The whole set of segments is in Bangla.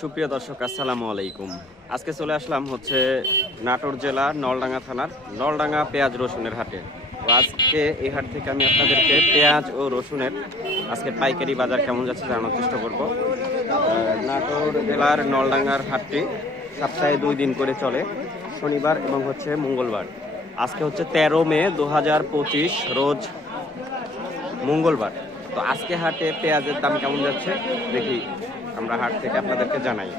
সুপ্রিয় দর্শক, আসসালামু আলাইকুম। আজকে চলে আসলাম হচ্ছে নাটোর জেলা নলডাঙ্গা থানার নলডাঙ্গা পেঁয়াজ রসুনের হাটে। তো আজকে এই হাট থেকে আমি আপনাদেরকে পেঁয়াজ ও রসুনের আজকে পাইকারি বাজার কেমন যাচ্ছে জানানোর চেষ্টা করব। নাটোর জেলার নলডাঙ্গার হাটটি সপ্তাহে দুই দিন করে চলে, শনিবার এবং হচ্ছে মঙ্গলবার। আজকে হচ্ছে তেরো মে দু হাজার পঁচিশ, রোজ মঙ্গলবার। তো আজকে হাটে পেঁয়াজের দাম কেমন যাচ্ছে দেখি। আমরা হাট থেকে আপনাদেরকে জানাই।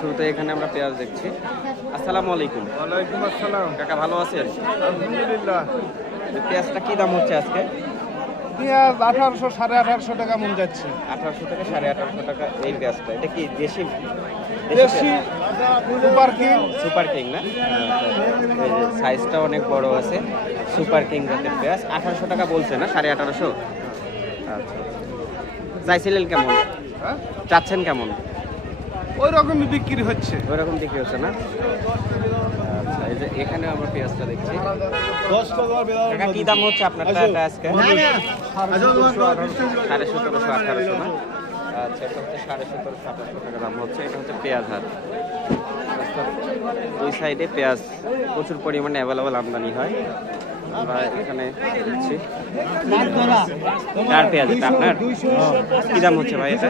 শুরুতে এখানে আমরা পেঁয়াজ দেখছি। আসসালামু আলাইকুম। ওয়ালাইকুম আসসালাম। কাকা ভালো আছেন? আলহামদুলিল্লাহ। পেঁয়াজটা কি দাম হচ্ছে আজকে? পেঁয়াজ আঠারোশো সাড়ে আঠারোশো টাকা মন যাচ্ছে। আঠারোশো থেকে সাড়ে আঠারোশো টাকা এই পেঁয়াজটা। এটা কি দেশি? দেশি সুপার কিং। সুপার কিং না? সাইজটা অনেক বড় আছে। সুপার কিং জাতের পেঁয়াজ। আঠারোশো টাকা বলছে না সাড়ে আঠারোশো? আচ্ছা। চাইছিলেন কেমন? হ্যাঁ? চাচ্ছেন কেমন? ওই রকমই বিক্রি হচ্ছে। ওই রকম দেখি হচ্ছে না? আচ্ছা এই যে এখানে আমরা পেঁয়াজটা দেখছি। কাকা কি দাম হচ্ছে আপনার আজকে? সাড়ে সতেরোশো আঠারোশো না? আচ্ছা এটা হচ্ছে সাড়ে সতেরোশো আঠারোশো টাকা দাম হচ্ছে। এটা হচ্ছে পেঁয়াজ হাট। রাস্তার দুই সাইডে পেঁয়াজ প্রচুর পরিমাণে অ্যাভেলেবল আমদানি হয়। আমরা এখানে দেখছি। চার পেঁয়াজ এটা আপনার? কি দাম হচ্ছে ভাই এটা?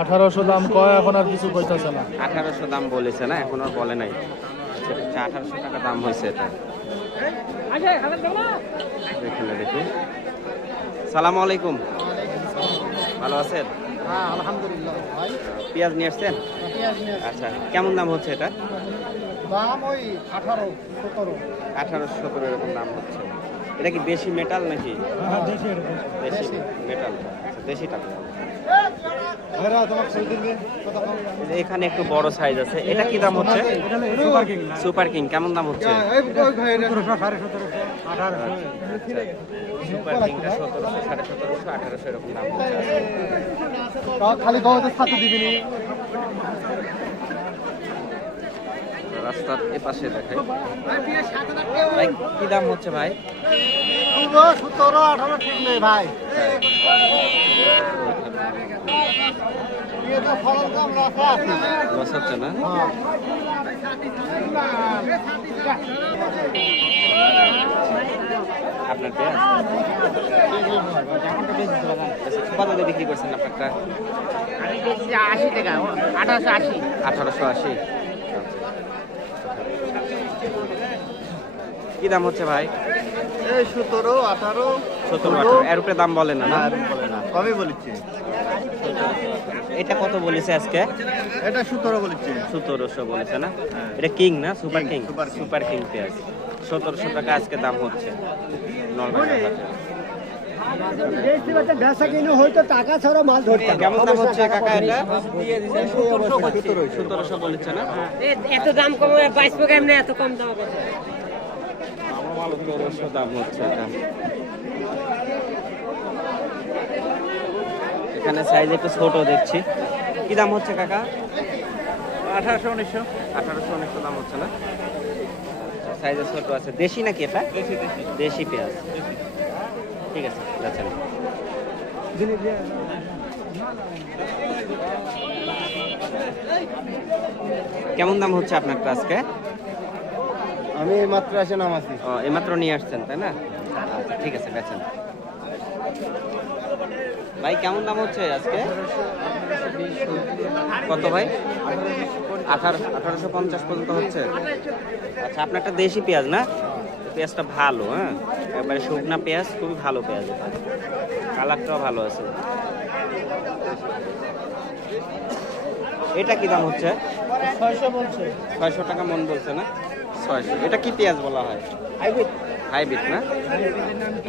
আঠারোশো দাম কয় এখন আর কিছু কইতাছে না। আঠারোশো দাম বলেছে না এখন আর বলে নাই। আচ্ছা, আঠারোশো টাকা দাম হয়েছে এটা। সালাম আলাইকুম। ভালো আছেন? হ্যাঁ আলহামদুলিল্লাহ ভাই। পেঁয়াজ নিয়ে আসছেন? আচ্ছা কেমন দাম হচ্ছে এটা? দাম ওই আঠারো সতেরো। আঠারোশো সতেরো এরকম দাম হচ্ছে। এটা কি দেশি মেটাল নাকি? হ্যাঁ, দেশি মেটাল আচ্ছা, দেশি টাকা। এখানে একটু বড় সাইজ আছে। এটা কি দাম হচ্ছে? সুপার কিং কেমন দাম হচ্ছে? সতেরোশো সাড়ে সতেরোশো আঠারোশো। সুপার কিংটা সতেরোশো সাড়ে সতেরোশো আঠারোশো এরকম দাম হচ্ছে। খালি গবাদের রাস্তার এপাশে দেখাই। ভাই কি দাম হচ্ছে ভাই? সতেরো আঠারো ঠিক নেই ভাই। লস হচ্ছে না? আপনার পেঁয়াজ? কত বিক্রি করছেন আপনারটা? আশি টাকা আঠারোশো আশি। আঠারোশো আশি। কি দাম হচ্ছে ভাই? সতেরো আঠারো সত্তর আঠারো। এর উপরে দাম বলেন না না? কমই বলেছে? এটা কত বলেছে আজকে? এটা সতেরো বলেছে। সতেরোশো বলেছে না? এটা কিং না? Super king super king. পেঁয়াজ সতেরোশো টাকা আজকে দাম হচ্ছে। টাকা ছাড়া মাল ধরতে কেমন দাম হচ্ছে কাকা এটা? সতেরোশো বলেছে। না? এত দাম কম বাইশ এত কম দাম সতেরোশো দাম হচ্ছে এটা। এখানে সাইজ একটু ছোট দেখছি। কি দাম হচ্ছে কাকা? আঠারোশো উনিশশো। আঠারোশো অনেকশো দাম হচ্ছে না? সাইজে ছোট আছে। দেশি নাকি এটা? দেশি পেঁয়াজ। ঠিক আছে আচ্ছা কেমন দাম হচ্ছে আপনার আজকে? আমি মাত্র আসে নামাছি। ও এইমাত্র নিয়ে আসছেন তাই না? আচ্ছা ঠিক আছে বেছেন ভাই কেমন দাম হচ্ছে আজকে? কত ভাই? আঠারো আঠারোশো পঞ্চাশ পর্যন্ত হচ্ছে। আচ্ছা আপনার একটা দেশি পেঁয়াজ না? পেঁয়াজটা ভালো হ্যাঁ? একবারে শুকনা পেঁয়াজ খুবই ভালো পেঁয়াজ এটা। কালারটাও ভালো আছে। এটা কি দাম হচ্ছে? ছয়শো বলছে। ছয়শো টাকা মন বলছে না? ছয়শো। এটা কি পেঁয়াজ বলা হয়? হাইব্রিড। না?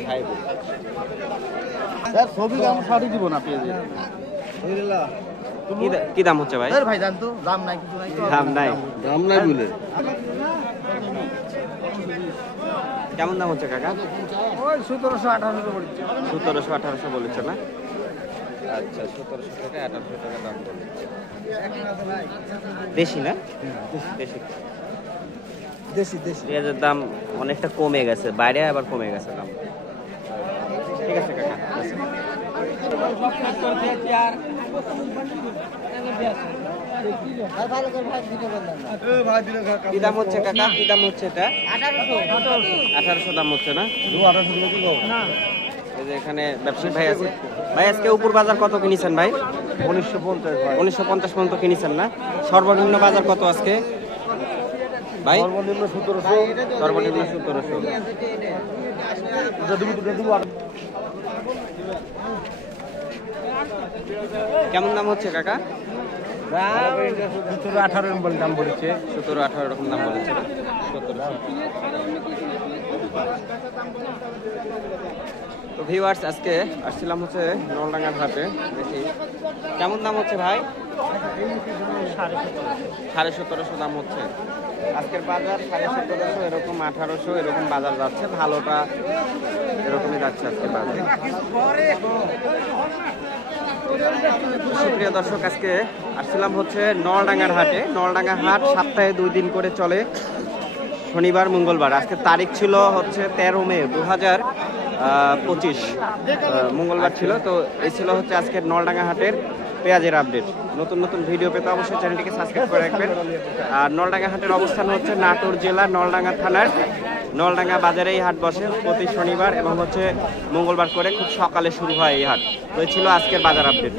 হাইব্রিড স্যার ছবি আমি শাড়ি দিব না পেঁয়াজের কি দাম হচ্ছে ভাই? ভাই জানতো? দাম নাই কিছু নাই দাম নাই। দাম নাই বলে। কেমন দাম হচ্ছে কাকা? ওই সতেরোশো আঠারোশো বলছে। সতেরোশো আঠারোশো বলেছে না? আচ্ছা সতেরোশো টাকা আঠারোশো টাকা দাম বলেছে। দেশি না? দেশি। দেশি দেশি। পেঁয়াজের দাম অনেকটা কমে গেছে বাইরে আবার কমে গেছে দাম। ঠিক আছে কাকা আচ্ছা। কি দাম হচ্ছে কাকা? কি দাম হচ্ছে এটা? আঠারোশো দাম হচ্ছে না? এই যে এখানে ব্যবসায়ী ভাই আছে। ভাই আজকে উপর বাজার কত কিনেছেন ভাই? উনিশশো পঞ্চাশ উনিশশো পঞ্চাশ পর্যন্ত কিনেছেন না? সর্বনিম্ন বাজার কত আজকে? ভাই? সর্বনিম্ন সতেরোশো। সর্বনিম্ন সতেরোশো। কেমন দাম হচ্ছে কাকা? সতেরো আঠারো রকম দাম বলেছে। সতেরো আঠারো রকম দাম বলেছে। সতেরো সতেরোশো। তো ভিউয়ার্স আজকে আসছিলাম হচ্ছে নলডাঙ্গার হাটে দেখি। কেমন দাম হচ্ছে ভাই? সাড়ে সতেরোশো দাম হচ্ছে। আজকের বাজার সাড়ে সতেরোশো, এরকম আঠারোশো, এরকম বাজার যাচ্ছে। ভালোটা এরকমই যাচ্ছে আজকে বাজার। সুপ্রিয় দর্শক, আজকে আসছিলাম হচ্ছে নলডাঙ্গার হাটে নলডাঙ্গা হাট সপ্তাহে দুই দিন করে চলে। শনিবার, মঙ্গলবার। আজকে তারিখ ছিল হচ্ছে তেরো মে দু হাজার পঁচিশ। মঙ্গলবার ছিল, তো এই ছিল হচ্ছে আজকের নলডাঙ্গা হাটের পেঁয়াজের আপডেট। নতুন নতুন ভিডিও পেতে অবশ্যই চ্যানেলটিকে সাবস্ক্রাইব করে রাখবেন। আর নলডাঙ্গা হাটের অবস্থান হচ্ছে নাটোর জেলার নলডাঙ্গা থানার। নলডাঙ্গা বাজারে এই হাট বসে প্রতি শনিবার এবং হচ্ছে মঙ্গলবার করে খুব সকালে শুরু হয় এই হাট। তো ছিল আজকের বাজার আপডেট।